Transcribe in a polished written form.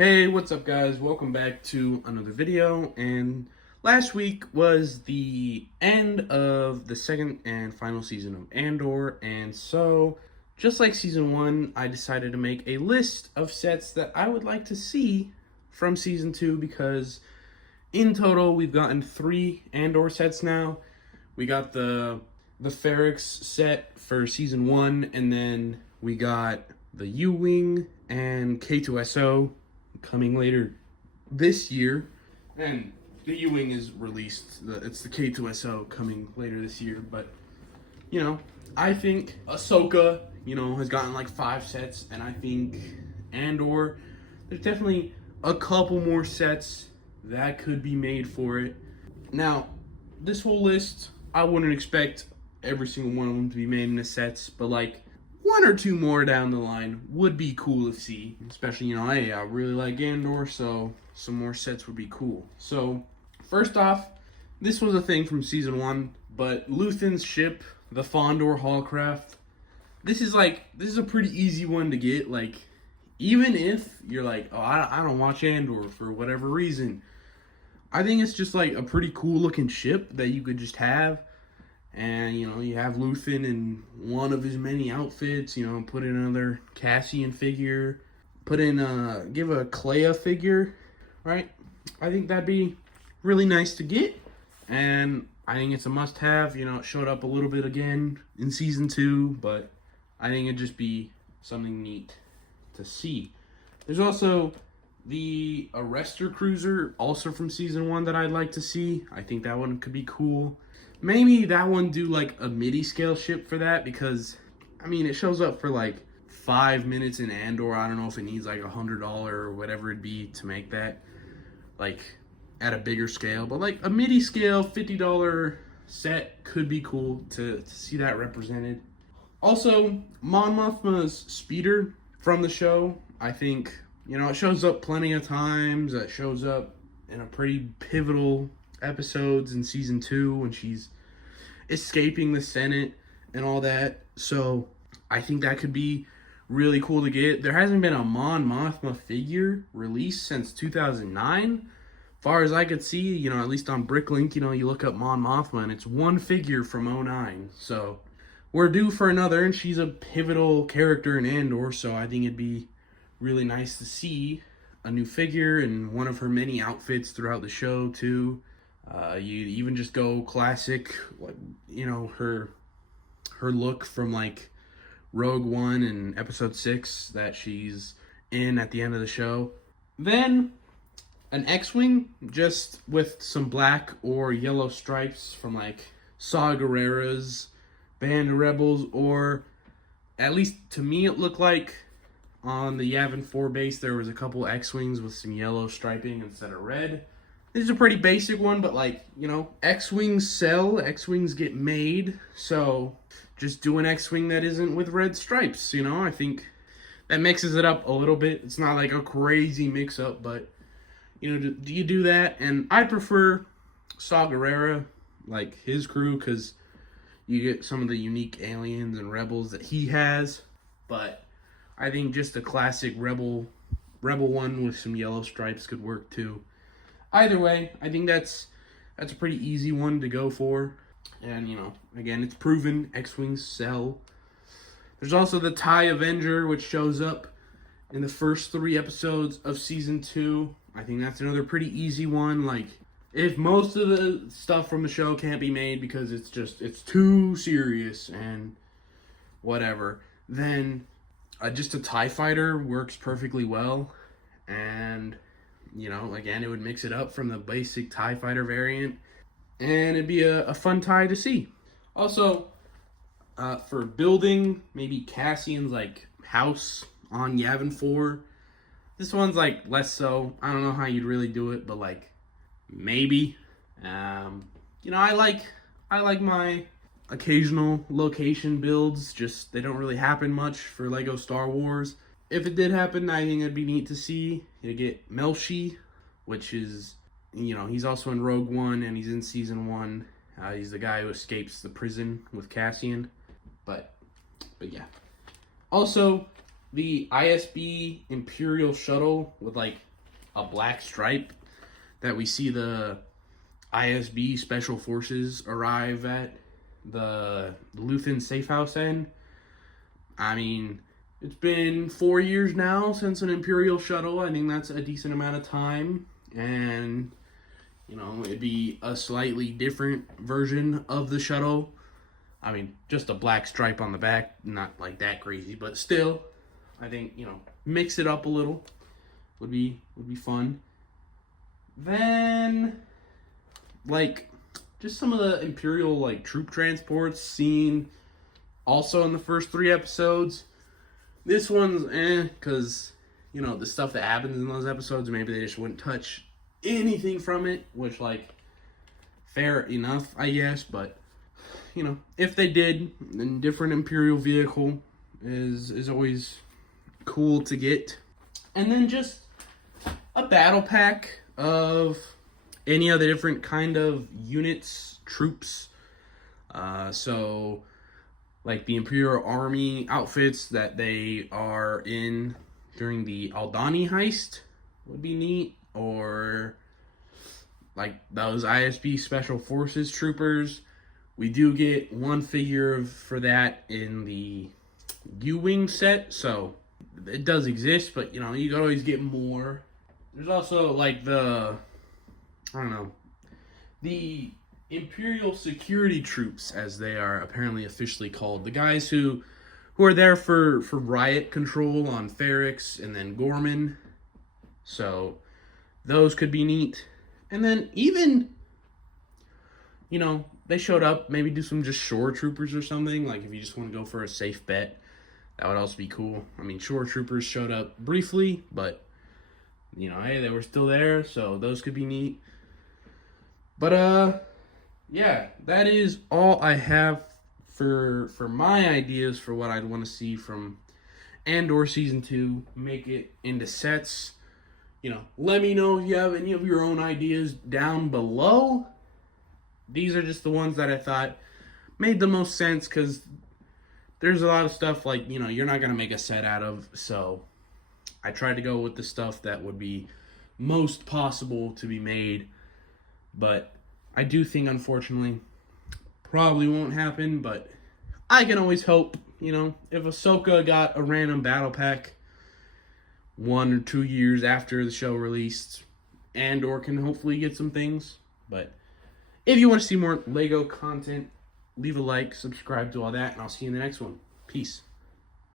Hey, what's up guys? Welcome back to another video. And last week was the end of the second and final season of Andor, and so just like season 1, I decided to make a list of sets that I would like to see from season 2 because in total we've gotten 3 Andor sets now. We got the Ferrix set for season 1, and then we got the U-Wing and K2SO coming later this year, and the U-Wing is released. It's the K2SO coming later this year, but I think Ahsoka, has gotten like 5 sets, and I think Andor, there's definitely a couple more sets that could be made for it. Now, this whole list, I wouldn't expect every single one of them to be made into sets, but like 1 or 2 more down the line would be cool to see. Especially, I really like Andor, so some more sets would be cool. So, first off, this was a thing from season 1, but Luthen's ship, the Fondor Hallcraft, this is a pretty easy one to get. Like, even if you're like, oh, I don't watch Andor for whatever reason, I think it's just like a pretty cool looking ship that you could just have. And, you have Luthen in one of his many outfits, put in another Cassian figure, give a Clea figure, right? I think that'd be really nice to get, and I think it's a must-have. It showed up a little bit again in Season 2, but I think it'd just be something neat to see. There's also the Arrestor Cruiser, also from Season 1, that I'd like to see. I think that one could be cool. Maybe that one do like a midi scale ship for that, because it shows up for like 5 minutes in Andor. I don't know if it needs like $100 or whatever it'd be to make that like at a bigger scale, but like a midi scale $50 set could be cool to see that represented. Also, Mon Mothma's speeder from the show, I think it shows up plenty of times. It shows up in a pretty pivotal episodes in season 2 when she's escaping the Senate and all that. So I think that could be really cool to get. There hasn't been a Mon Mothma figure released since 2009. Far as I could see, at least on Bricklink, you look up Mon Mothma and it's one figure from 2009. So we're due for another, and she's a pivotal character in Andor, so I think it'd be really nice to see a new figure and one of her many outfits throughout the show too. You even just go classic, her look from like Rogue One and Episode 6 that she's in at the end of the show. Then an X-Wing, just with some black or yellow stripes from like Saw Gerrera's Band of Rebels, or at least to me it looked like on the Yavin 4 base there was a couple X-Wings with some yellow striping instead of red. This is a pretty basic one, but X-Wings sell, X-Wings get made, so just do an X-Wing that isn't with red stripes, I think that mixes it up a little bit. It's not like a crazy mix-up, but, do you do that? And I prefer Saw Gerrera, like his crew, because you get some of the unique aliens and rebels that he has, but I think just a classic rebel one with some yellow stripes could work too. Either way, I think that's a pretty easy one to go for. And, again, it's proven X-Wings sell. There's also the TIE Avenger, which shows up in the first 3 episodes of Season 2. I think that's another pretty easy one. Like, if most of the stuff from the show can't be made because it's too serious and whatever, then just a TIE Fighter works perfectly well. And again, it would mix it up from the basic TIE Fighter variant, and it'd be a fun TIE to see. Also, for building maybe Cassian's like house on Yavin 4, this one's like less so. I don't know how you'd really do it, but like maybe. I like my occasional location builds. Just they don't really happen much for Lego Star Wars. If it did happen, I think it'd be neat to see. You get Melshi, which is, he's also in Rogue One and he's in Season 1. He's the guy who escapes the prison with Cassian. But yeah. Also, the ISB Imperial shuttle with like a black stripe that we see the ISB Special Forces arrive at the Luthen safe house in. I mean, it's been 4 years now since an Imperial shuttle. I think that's a decent amount of time. And, you know, it'd be a slightly different version of the shuttle. I mean, just a black stripe on the back, not like that crazy, but still, I think, you know, mix it up a little would be fun. Then, like, just some of the Imperial, like, troop transports seen also in the first 3 episodes. This one's because, you know, the stuff that happens in those episodes, maybe they just wouldn't touch anything from it, which, like, fair enough, I guess, but, you know, if they did, then different Imperial vehicle is always cool to get. And then just a battle pack of any other different kind of units, troops. So, like the Imperial Army outfits that they are in during the Aldani heist would be neat. Or, like, those ISB Special Forces troopers. We do get one figure for that in the U-Wing set, so it does exist, but, you know, you can always get more. There's also, like, the Imperial Security Troops, as they are apparently officially called. The guys who are there for riot control on Ferrix and then Gorman. So, those could be neat. And then even, you know, they showed up, maybe do some just shore troopers or something. Like, if you just want to go for a safe bet, that would also be cool. I mean, shore troopers showed up briefly, but, you know, hey, they were still there, so those could be neat. But, yeah, that is all I have for my ideas for what I'd want to see from Andor Season 2. Make it into sets. You know, let me know if you have any of your own ideas down below. These are just the ones that I thought made the most sense, because there's a lot of stuff, like, you know, you're not going to make a set out of. So I tried to go with the stuff that would be most possible to be made. But I do think, unfortunately, probably won't happen. But I can always hope, you know, if Ahsoka got a random battle pack 1 or 2 years after the show released, Andor can hopefully get some things. But if you want to see more LEGO content, leave a like, subscribe to all that, and I'll see you in the next one. Peace.